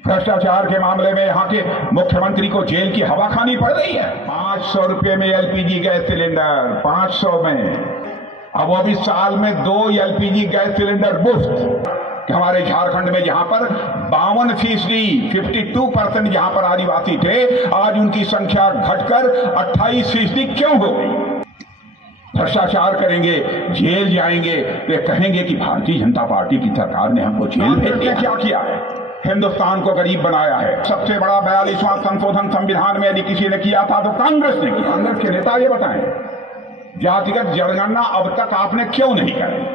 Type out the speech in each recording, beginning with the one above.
भ्रष्टाचार के मामले में यहाँ के मुख्यमंत्री को जेल की हवा खानी पड़ रही है। 500 रुपए में एलपीजी गैस सिलेंडर, 500 में। अब वो भी साल में 2 एलपीजी गैस सिलेंडर मुफ्त। हमारे झारखंड में जहां पर 52%, 52% जहां पर आदिवासी थे, आज उनकी संख्या घटकर 28% क्यों हो गई? भ्रष्टाचार करेंगे, जेल जाएंगे, वे कहेंगे कि भारतीय जनता पार्टी की सरकार ने हमको जेल भेज दिया। क्या किया है? हिंदुस्तान को गरीब बनाया है। सबसे बड़ा 42वां संशोधन संविधान में यदि किसी ने किया था तो कांग्रेस ने किया। कांग्रेस के नेता ये बताएं, जातिगत जनगणना अब तक आपने क्यों नहीं कराई?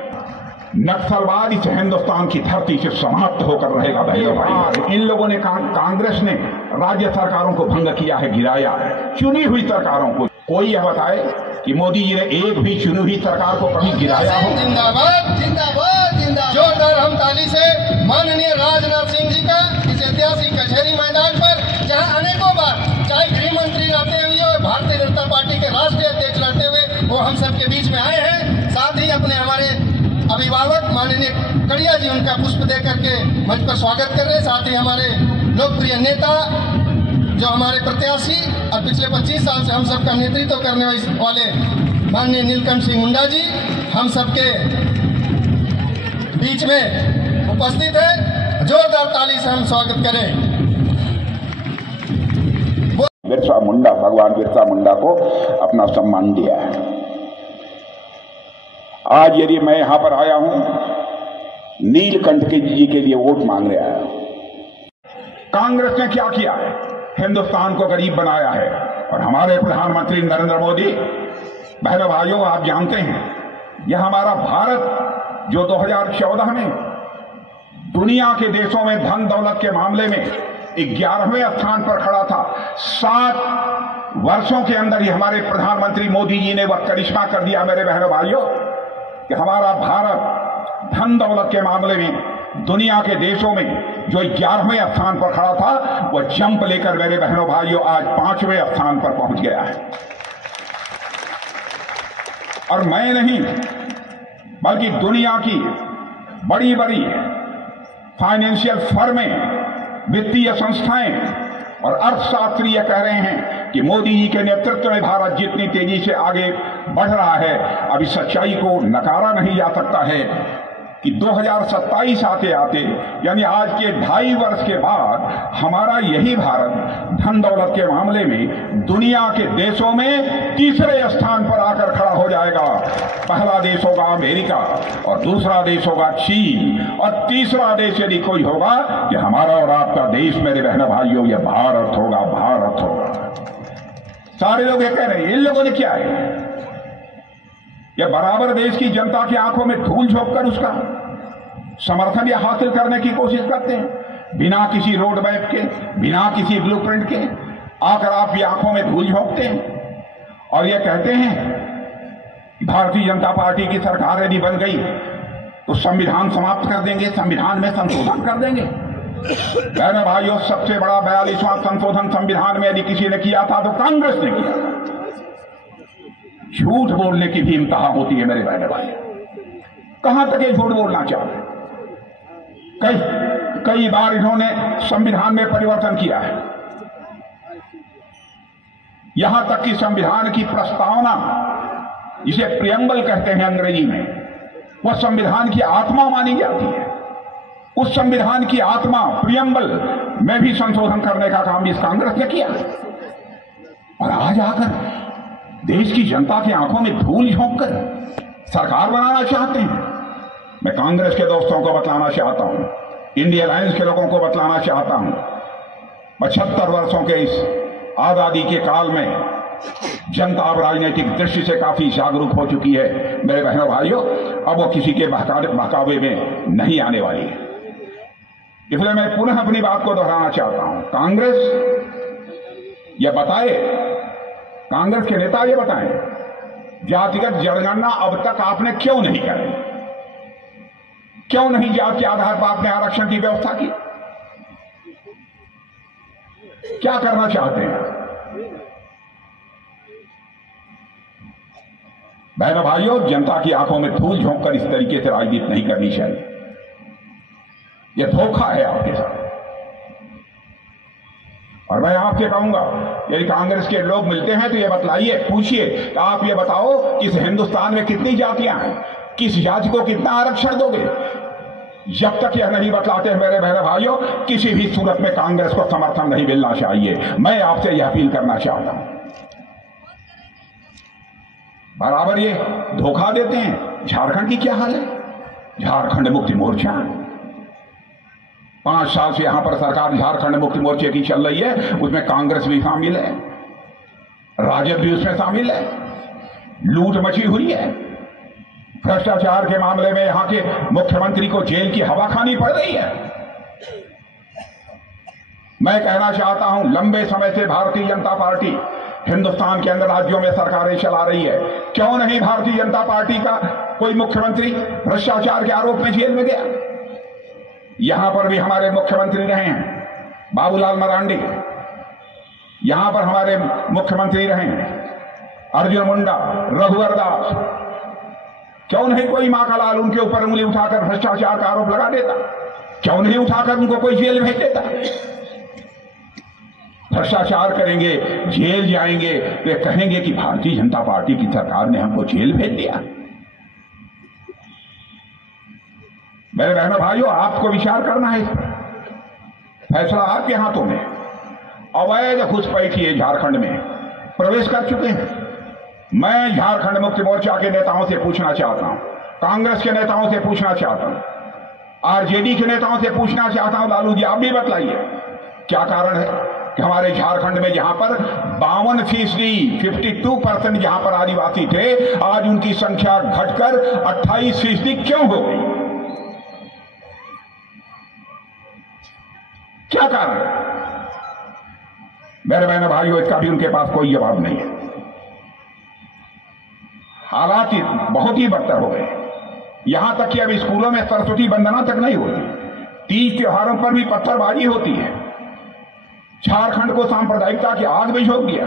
नक्सलवाद इस हिंदुस्तान की धरती से समाप्त होकर रहेगा भाई। इन लोगों ने कांग्रेस ने राज्य सरकारों को भंग किया है, गिराया है, चुनी हुई सरकारों को। कोई यह बताए कि मोदी जी ने एक भी चुनी हुई सरकार को कभी गिराया हो? जिंदाबाद जिंदाबाद जिंदाबाद। जोरदार हम ताली से माननीय राजनाथ सिंह जी का इस ऐतिहासिक कचहरी मैदान पर, जहां अनेकों बार चाहे गृह मंत्री रहते हुए और भारतीय जनता पार्टी के राष्ट्रीय अध्यक्ष रहते हुए वो हम सबके बीच में आए हैं। साथ ही अपने हमारे अभिभावक माननीय कड़िया जी उनका पुष्प दे करके मंच पर स्वागत कर रहे हैं। साथ ही हमारे लोकप्रिय नेता जो हमारे प्रत्याशी और पिछले 25 साल से हम सबका नेतृत्व करने वाले माननीय नीलकंठ सिंह मुंडा जी हम सबके बीच में उपस्थित है। जोरदार ताली से हम स्वागत करें। बिरसा मुंडा, भगवान बिरसा मुंडा को अपना सम्मान दिया है। आज यदि मैं यहां पर आया हूं, नीलकंठ जी के लिए वोट मांग रहा है। कांग्रेस ने क्या किया है? हिंदुस्तान को गरीब बनाया है। और हमारे प्रधानमंत्री नरेंद्र मोदी, बहनों भाइयों, आप जानते हैं यह हमारा भारत जो 2014 में दुनिया के देशों में धन दौलत के मामले में 11वें स्थान पर खड़ा था, 7 वर्षों के अंदर ही हमारे प्रधानमंत्री मोदी जी ने वह करिश्मा कर दिया मेरे बहनों भाइयों कि हमारा भारत धन दौलत के मामले में दुनिया के देशों में जो 11वें स्थान पर खड़ा था, वह जंप लेकर मेरे बहनों भाइयों आज 5वें स्थान पर पहुंच गया है। और मैं नहीं बल्कि दुनिया की बड़ी बड़ी फाइनेंशियल फर्में, वित्तीय संस्थाएं और अर्थशास्त्री कह रहे हैं कि मोदी जी के नेतृत्व में भारत जितनी तेजी से आगे बढ़ रहा है, अब इस सच्चाई को नकारा नहीं जा सकता है कि 2027 आते आते यानी आज के 2.5 वर्ष के बाद हमारा यही भारत धन दौलत के मामले में दुनिया के देशों में 3रे स्थान पर आकर खड़ा हो जाएगा। पहला देश होगा अमेरिका और दूसरा देश होगा चीन और तीसरा देश यदि कोई होगा कि हमारा और आपका देश मेरे बहनों भाइयों यह भारत होगा, भारत होगा। सारे लोग ये कह रहे हैं। इन लोगों ने क्या है? यह बराबर देश की जनता की आंखों में धूल झोंककर उसका समर्थन या हासिल करने की कोशिश करते हैं, बिना किसी रोड मैप के, बिना किसी ब्लूप्रिंट के आकर आपकी आंखों में धूल झोंकते हैं और यह कहते हैं भारतीय जनता पार्टी की सरकार यदि बन गई तो संविधान समाप्त कर देंगे, संविधान में संशोधन कर देंगे। बहनों भाइयों, सबसे बड़ा 42वां संशोधन संविधान में यदि किसी ने किया था तो कांग्रेस ने किया था। झूठ बोलने की भी इंतहा होती है मेरे बहनों भाई। कहां तक ये झूठ बोलना चाहते? कई बार इन्होंने संविधान में परिवर्तन किया है, यहां तक कि संविधान की प्रस्तावना, जिसे प्रियम्बल कहते हैं अंग्रेजी में, वह संविधान की आत्मा मानी जाती है। उस संविधान की आत्मा प्रियम्बल में भी संशोधन करने का काम इस कांग्रेस ने किया और आज आकर देश की जनता की आंखों में धूल झोंककर सरकार बनाना चाहते हैं। मैं कांग्रेस के दोस्तों को बतलाना चाहता हूं, इंडिया अलायंस के लोगों को बतलाना चाहता हूं, 75 वर्षों के इस आजादी के काल में जनता अब राजनीतिक दृष्टि से काफी जागरूक हो चुकी है मेरे बहनों भाइयों। अब वो किसी के बहकावे में नहीं आने वाली है। इसलिए मैं पुनः अपनी बात को दोहराना चाहता हूं। कांग्रेस यह बताए, कांग्रेस के नेता ये बताएं, जातिगत जनगणना अब तक आपने क्यों नहीं कराई? क्यों नहीं जात के आधार पर आपने आरक्षण की व्यवस्था की? क्या करना चाहते हैं? बहनों भाइयों, जनता की आंखों में धूल झोंककर इस तरीके से राजनीति नहीं करनी चाहिए। यह धोखा है आपके साथ। और मैं आपसे कहूंगा, यदि कांग्रेस के लोग मिलते हैं तो ये बतलाइए, पूछिए कि आप ये बताओ कि इस हिंदुस्तान में कितनी जातियां हैं, किस जाति को कितना आरक्षण दोगे। जब तक यह नहीं बतलाते मेरे बहन भाइयों, किसी भी सूरत में कांग्रेस को समर्थन नहीं मिलना चाहिए। मैं आपसे यह अपील करना चाहता हूं। बराबर ये धोखा देते हैं। झारखंड की क्या हाल है? झारखंड मुक्ति मोर्चा 5 साल से यहां पर सरकार झारखंड मुक्ति मोर्चे की चल रही है, उसमें कांग्रेस भी शामिल है, राजद भी उसमें शामिल है। लूट मची हुई है। भ्रष्टाचार के मामले में यहां के मुख्यमंत्री को जेल की हवा खानी पड़ रही है। मैं कहना चाहता हूं, लंबे समय से भारतीय जनता पार्टी हिंदुस्तान के अंदर राज्यों में सरकारें चला रही है। क्यों नहीं भारतीय जनता पार्टी का कोई मुख्यमंत्री भ्रष्टाचार के आरोप में जेल में गया? यहां पर भी हमारे मुख्यमंत्री रहे हैं बाबूलाल मरांडी, यहां पर हमारे मुख्यमंत्री रहे हैं अर्जुन मुंडा, रघुवर दास। क्यों नहीं कोई मां का लाल उनके ऊपर उंगली उठाकर भ्रष्टाचार का आरोप लगा देता? क्यों नहीं उठाकर उनको कोई जेल भेज देता? भ्रष्टाचार करेंगे, जेल जाएंगे, वे कहेंगे कि भारतीय जनता पार्टी की सरकार ने हमको जेल भेज दिया। मेरे बहनों भाइयों, आपको विचार करना है, फैसला आपके हाथों में। अवैध घुसपैठिए झारखंड में प्रवेश कर चुके हैं। मैं झारखंड मुक्ति मोर्चा के नेताओं से पूछना चाहता हूं, कांग्रेस के नेताओं से पूछना चाहता हूं, आरजेडी के नेताओं से पूछना चाहता हूं, लालू जी आप भी बतलाइए क्या कारण है कि हमारे झारखंड में जहां पर 52% 52% जहां पर आदिवासी थे, आज उनकी संख्या घटकर 28% क्यों हो गई? क्या कारण है? मेरे बहनों भाइयों, इसका भी उनके पास कोई जवाब नहीं है। हालात बहुत ही बदतर हो गए, यहां तक कि अब स्कूलों में सरस्वती वंदना तक नहीं होती, तीज त्योहारों पर भी पत्थरबाजी होती है। झारखंड को सांप्रदायिकता की आग में झोंक दिया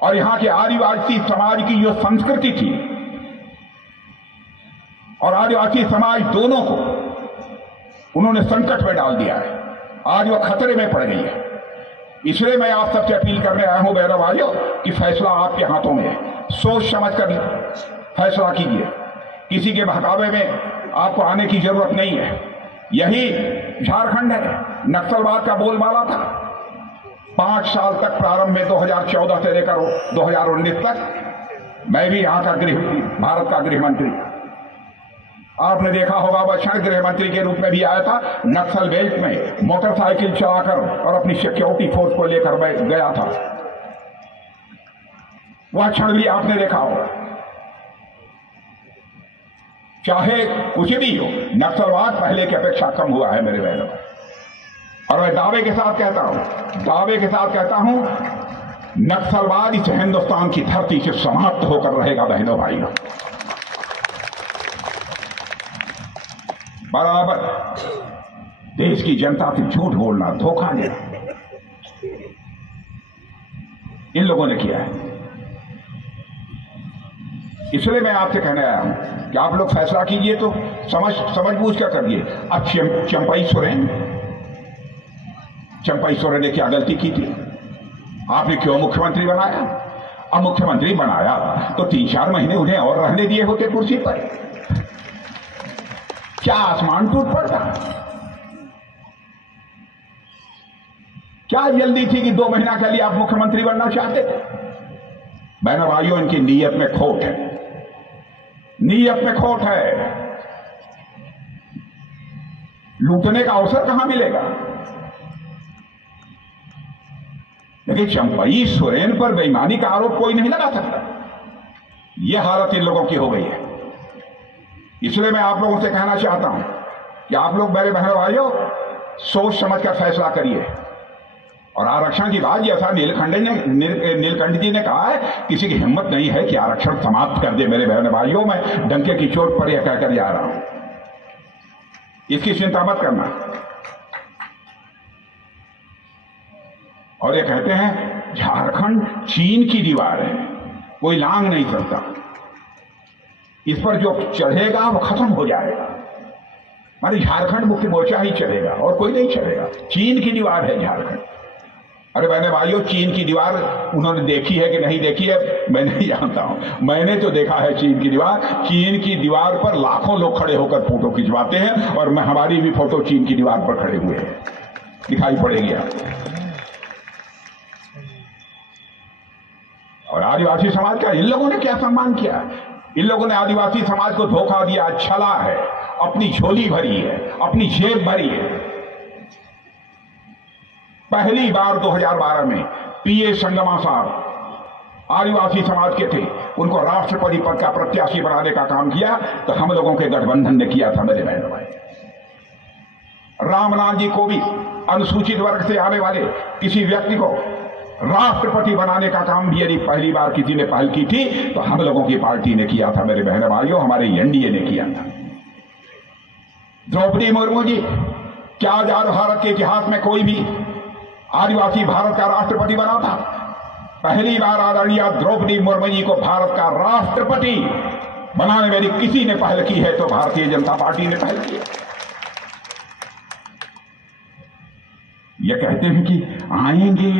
और यहां के आदिवासी समाज की जो संस्कृति थी और आदिवासी समाज दोनों को उन्होंने संकट में डाल दिया है। आज वह खतरे में पड़ गई है। इसलिए मैं आप सबसे अपील करने आया हूं बहनों भाइयों कि फैसला आपके हाथों में है। सोच समझ कर फैसला कीजिए। किसी के बहकावे में आपको आने की जरूरत नहीं है। यही झारखंड है, नक्सलवाद का बोलबाला था। 5 साल तक प्रारंभ में 2014 से लेकर 2019 तक मैं भी यहां का भारत का गृह मंत्री, आपने देखा होगा वह क्षण गृह मंत्री के रूप में भी आया था, नक्सल बेल्ट में मोटरसाइकिल चलाकर और अपनी सिक्योरिटी फोर्स को लेकर गया था। वह क्षण भी आपने देखा होगा। चाहे कुछ भी हो, नक्सलवाद पहले की अपेक्षा कम हुआ है मेरे बहनों। और मैं दावे के साथ कहता हूं, नक्सलवाद इस हिंदुस्तान की धरती से समाप्त होकर रहेगा बहनों भाइयों। बराबर देश की जनता से झूठ बोलना, धोखा देना, इन लोगों ने किया है। इसलिए मैं आपसे कहने आया हूं कि आप लोग फैसला कीजिए तो समझ बूझ कर करिए। अब चंपई सोरेन ने क्या गलती की थी? आपने क्यों मुख्यमंत्री बनाया? अब मुख्यमंत्री बनाया तो 3-4 महीने उन्हें और रहने दिए होते कुर्सी पर। क्या आसमान टूट पड़ता? क्या जल्दी थी कि 2 महीना के लिए आप मुख्यमंत्री बनना चाहते थे? बहनों भाइयों, इनकी नीयत में खोट है, नीयत में खोट है। लूटने का अवसर कहां मिलेगा? लेकिन चंपई सोरेन पर बेईमानी का आरोप कोई नहीं लगा सकता। यह हालत इन लोगों की हो गई है। इसलिए मैं आप लोगों से कहना चाहता हूं कि आप लोग मेरे बहनों भाइयों सोच समझ कर फैसला करिए। और आरक्षण की बात जैसा नीलकंठ जी ने कहा है, किसी की हिम्मत नहीं है कि आरक्षण समाप्त कर दे। मेरे बहनों भाइयों, मैं डंके की चोट पर यह कहकर जा रहा हूं, इसकी चिंता मत करना। और ये कहते हैं झारखंड चीन की दीवार है, कोई लांग नहीं सकता। इस पर जो चढ़ेगा वो खत्म हो जाएगा। माने झारखंड मुक्ति मोर्चा ही चलेगा और कोई नहीं चलेगा। चीन की दीवार है झारखंड। अरे बहने भाइयों, चीन की दीवार उन्होंने देखी है कि नहीं देखी है मैं नहीं जानता हूं। मैंने तो देखा है चीन की दीवार। चीन की दीवार पर लाखों लोग खड़े होकर फोटो खिंचवाते हैं और मैं हमारी भी फोटो चीन की दीवार पर खड़े हुए हैं, दिखाई पड़ेगी आपको। और आदिवासी समाज का इन लोगों ने क्या सम्मान किया? इन लोगों ने आदिवासी समाज को धोखा दिया, छला है, अपनी झोली भरी है, अपनी जेब भरी है। पहली बार 2012 में पीए संगमा साहब आदिवासी समाज के थे, उनको राष्ट्रपति पद का प्रत्याशी बनाने का काम किया तो हम लोगों के गठबंधन ने किया था मेरे बहनों भाई। रामनाथ जी को भी अनुसूचित वर्ग से आने वाले किसी व्यक्ति को राष्ट्रपति बनाने का काम भी यदि पहली बार किसी ने पहल की थी तो हम लोगों की पार्टी ने किया था मेरे बहनों भाइयों, हमारे एनडीए ने किया था। द्रौपदी मुर्मू जी, क्या आजाद भारत के इतिहास में कोई भी आदिवासी भारत का राष्ट्रपति बना था? पहली बार आदरणीय द्रौपदी मुर्मू जी को भारत का राष्ट्रपति बनाने में किसी ने पहल की है तो भारतीय जनता पार्टी ने पहल की है। ये कहते हैं कि आएंगे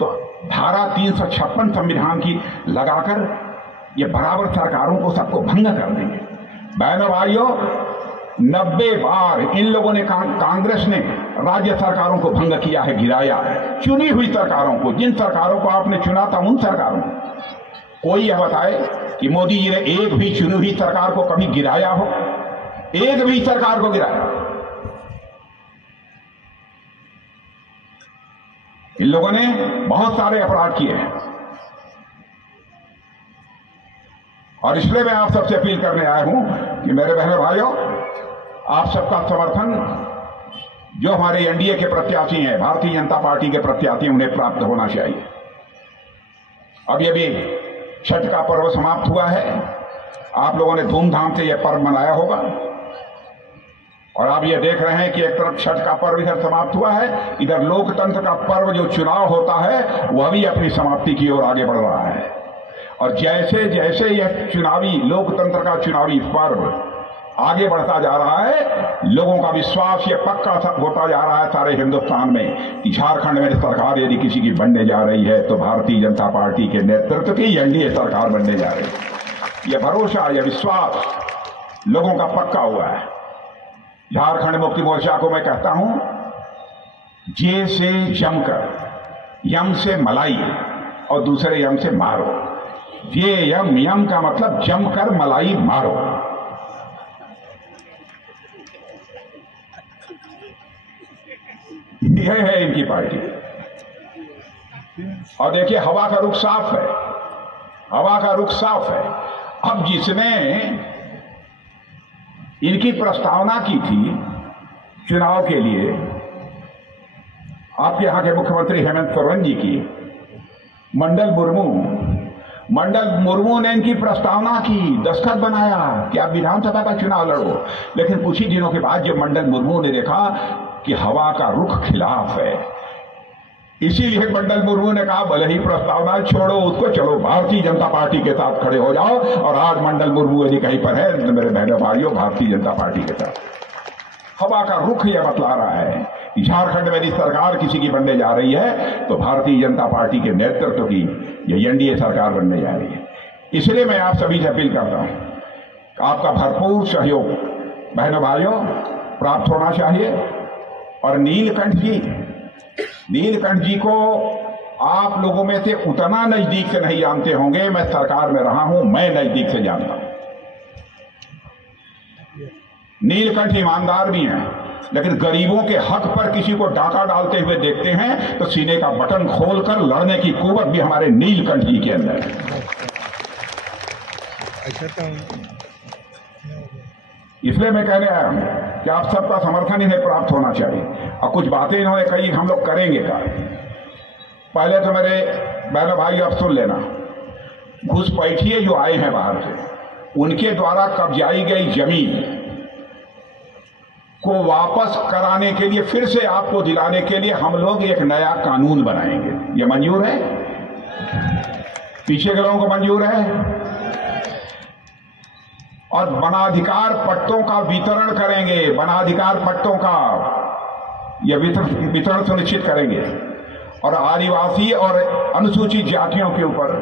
तो धारा 356 संविधान की लगाकर ये बराबर सरकारों को सबको भंग कर देंगे। बहनों भाइयों, 90 बार इन लोगों ने कांग्रेस ने राज्य सरकारों को भंग किया है, गिराया है। चुनी हुई सरकारों को, जिन सरकारों को आपने चुना था उन सरकारों को। कोई यह बताए कि मोदी जी ने एक भी चुनी हुई सरकार को कभी गिराया हो? एक भी सरकार को गिराया? इन लोगों ने बहुत सारे अपराध किए हैं और इसलिए मैं आप सबसे अपील करने आया हूं कि मेरे बहनों भाइयों, आप सबका समर्थन जो हमारे एनडीए के प्रत्याशी हैं, भारतीय जनता पार्टी के प्रत्याशी, उन्हें प्राप्त होना चाहिए। अब ये भी छठ का पर्व समाप्त हुआ है, आप लोगों ने धूमधाम से यह पर्व मनाया होगा और आप ये देख रहे हैं कि एक तरफ छठ का पर्व इधर समाप्त हुआ है, इधर लोकतंत्र का पर्व जो चुनाव होता है वह भी अपनी समाप्ति की ओर आगे बढ़ रहा है। और जैसे जैसे यह चुनावी लोकतंत्र का चुनावी पर्व आगे बढ़ता जा रहा है, लोगों का विश्वास ये पक्का होता जा रहा है सारे हिंदुस्तान में कि झारखंड में सरकार यदि किसी की बनने जा रही है तो भारतीय जनता पार्टी के नेतृत्व की एनडीए सरकार बनने जा रही है। यह भरोसा, यह विश्वास लोगों का पक्का हुआ है। झारखंड मुक्ति मोर्चा को मैं कहता हूं, जे से जमकर, यम से मलाई और दूसरे यम से मारो। जे यम, यम का मतलब जमकर मलाई मारो। यह है इनकी पार्टी। और देखिए, हवा का रुख साफ है, हवा का रुख साफ है। अब जिसने इनकी प्रस्तावना की थी चुनाव के लिए, आपके यहां के मुख्यमंत्री हेमंत सोरेन जी की, मंडल मुर्मू ने इनकी प्रस्तावना की, दस्तखत बनाया कि आप विधानसभा का चुनाव लड़ो। लेकिन कुछ ही दिनों के बाद जब मंडल मुर्मू ने देखा कि हवा का रुख खिलाफ है, इसीलिए मंडल मुर्मू ने कहा भले ही प्रस्तावना छोड़ो उसको, चलो भारतीय जनता पार्टी के साथ खड़े हो जाओ। और आज मंडल मुर्मू यदि कहीं पर है तो मेरे बहनों भाइयों, भारतीय जनता पार्टी के साथ। हवा का रुख यह बतला रहा है कि झारखंड में यदि सरकार किसी की बनने जा रही है तो भारतीय जनता पार्टी के नेतृत्व की ये एनडीए सरकार बनने जा रही है। इसलिए मैं आप सभी से अपील करता हूं, आपका भरपूर सहयोग बहनों भाइयों प्राप्त होना चाहिए। और नीलकंठ जी को आप लोगों में से उतना नजदीक से नहीं जानते होंगे, मैं सरकार में रहा हूं, मैं नजदीक से जानता हूं। नीलकंठ ईमानदार भी हैं, लेकिन गरीबों के हक पर किसी को डाका डालते हुए देखते हैं तो सीने का बटन खोलकर लड़ने की कुवत भी हमारे नीलकंठ जी के अंदर है। इसलिए मैं कहने आया हूं कि आप सबका समर्थन इन्हें प्राप्त होना चाहिए। और कुछ बातें इन्होंने कही हम लोग करेंगे का। पहले तो मेरे बहनों भाई आप सुन लेना, घुसपैठिए जो आए हैं बाहर से, उनके द्वारा कब्जाई गई जमीन को वापस कराने के लिए, फिर से आपको दिलाने के लिए हम लोग एक नया कानून बनाएंगे। ये मंजूर है? पीछे के लोगों को मंजूर है? और वनाधिकार पट्टों का वितरण करेंगे, वनाधिकार पट्टों का यह वितरण सुनिश्चित करेंगे। और आदिवासी और अनुसूचित जातियों के ऊपर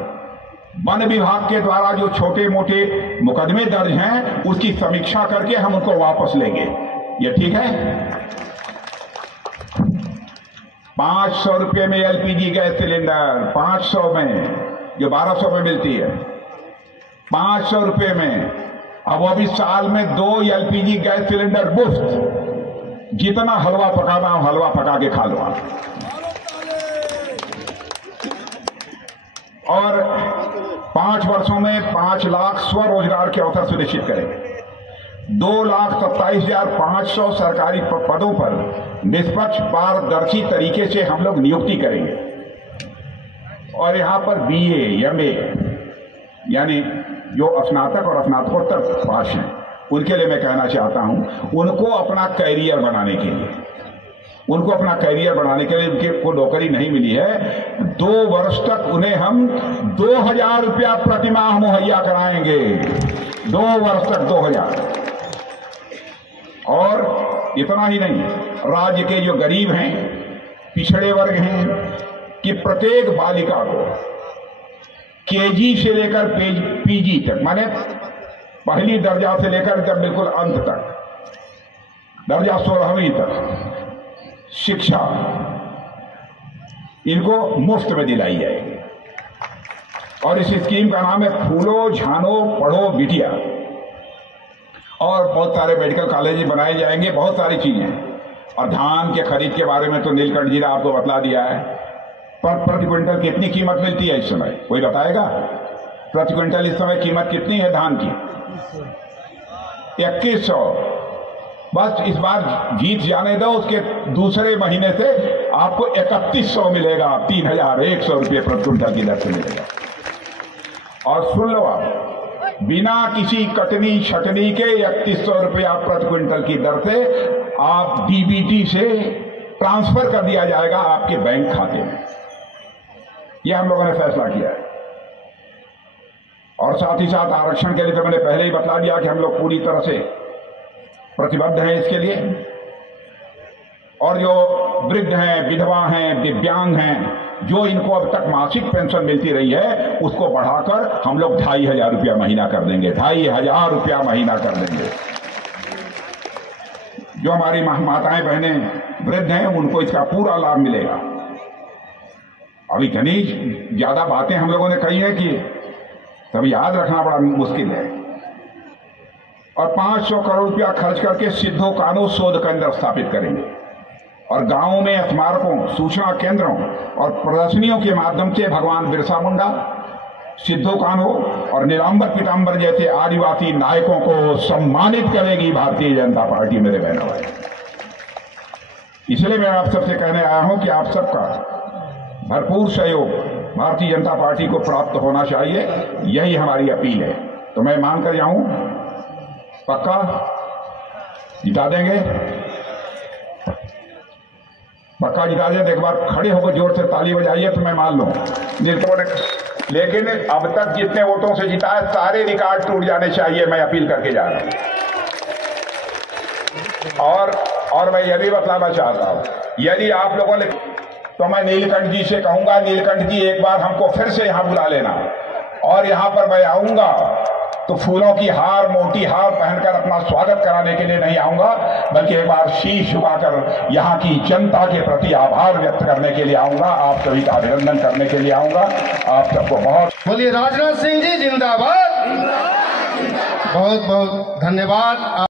वन विभाग के द्वारा जो छोटे मोटे मुकदमे दर्ज हैं उसकी समीक्षा करके हम उनको वापस लेंगे। ये ठीक है? 500 रुपये में एलपीजी गैस सिलेंडर, 500 में जो 1200 में मिलती है, 500 रुपये में। अब वो भी साल में 2 एलपीजी गैस सिलेंडर मुफ्त। जितना हलवा पकाना हो हलवा पका के खा लो। और 5 वर्षों में 5 लाख स्वरोजगार के अवसर सुनिश्चित करेंगे। 2,27,500 सरकारी पदों पर निष्पक्ष पारदर्शी तरीके से हम लोग नियुक्ति करेंगे। और यहां पर बीए, एमए यानी जो स्नातक और स्नातकोत्तर पास हैं उनके लिए मैं कहना चाहता हूं, उनको अपना कैरियर बनाने के लिए, उनके को नौकरी नहीं मिली है, 2 वर्ष तक उन्हें हम 2,000 रुपया प्रतिमाह मुहैया कराएंगे। 2 वर्ष तक 2,000। और इतना ही नहीं, राज्य के जो गरीब हैं, पिछड़े वर्ग हैं, कि प्रत्येक बालिका को केजी से लेकर पीजी तक, माने पहली दर्जा से लेकर जब बिल्कुल अंत तक, दर्जा 16वीं तक शिक्षा इनको मुफ्त में दिलाई जाएगी। और इस स्कीम का नाम है फूलो झानो पढ़ो बिटिया। और बहुत सारे मेडिकल कॉलेज बनाए जाएंगे, बहुत सारी चीजें। और धान के खरीद के बारे में तो नीलकंठ जी ने आपको बतला दिया है। पर प्रति क्विंटल कितनी कीमत मिलती है इस समय, कोई बताएगा? प्रति क्विंटल इस समय कीमत कितनी है धान की? 2100। बस इस बार जीत जाने दो, उसके दूसरे महीने से आपको 3100 मिलेगा। 3,100 रुपये प्रति क्विंटल की दर से मिलेगा। और सुन लो आप, बिना किसी कटनी छटनी के 3100 रुपया प्रति क्विंटल की दर से आप डीबीटी से ट्रांसफर कर दिया जाएगा आपके बैंक खाते में। यह हम लोगों ने फैसला किया है। और साथ ही साथ आरक्षण के लिए तो मैंने पहले ही बता दिया कि हम लोग पूरी तरह से प्रतिबद्ध हैं इसके लिए। और जो वृद्ध हैं, विधवा हैं, दिव्यांग हैं, जो इनको अब तक मासिक पेंशन मिलती रही है, उसको बढ़ाकर हम लोग 2,500 रुपया महीना कर देंगे। 2,500 रुपया महीना कर देंगे। जो हमारी माताएं बहनें वृद्ध हैं उनको इसका पूरा लाभ मिलेगा। अब इतनी ज्यादा बातें हम लोगों ने कही है कि तब याद रखना बड़ा मुश्किल है। और 500 करोड़ रुपया खर्च करके सिद्धो कानो शोध केंद्र स्थापित करेंगे। और गांवों में स्मारकों, सूचना केंद्रों और प्रदर्शनियों के माध्यम से भगवान बिरसा मुंडा, सिद्धो कान्हो और नीलांबर पीतांबर जैसे आदिवासी नायकों को सम्मानित करेगी भारतीय जनता पार्टी। मेरे बहनों भाई, इसलिए मैं आप सबसे कहने आया हूं कि आप सबका भरपूर सहयोग भारतीय जनता पार्टी को प्राप्त होना चाहिए। यही हमारी अपील है। तो मैं मानकर जाऊं, पक्का जिता देंगे, पक्का जिता दें। एक बार खड़े होकर जोर से ताली बजाइए तो मैं मान लूं। लेकिन अब तक जितने वोटों से जिता है सारे रिकॉर्ड टूट जाने चाहिए, मैं अपील करके जा रहा हूं। और मैं यह भी बतलाना चाहता हूं, यदि आप लोगों ने, तो मैं नीलकंठ जी से कहूंगा, नीलकंठ जी एक बार हमको फिर से यहां बुला लेना। और यहां पर मैं आऊंगा तो फूलों की हार, मोटी हार पहनकर अपना स्वागत कराने के लिए नहीं आऊंगा, बल्कि एक बार शीश झुकाकर यहाँ की जनता के प्रति आभार व्यक्त करने के लिए आऊंगा। आप सभी का अभिनंदन करने के लिए आऊंगा। आप सबको बहुत बोलिए राजनाथ सिंह जी जिंदाबाद। बहुत बहुत धन्यवाद।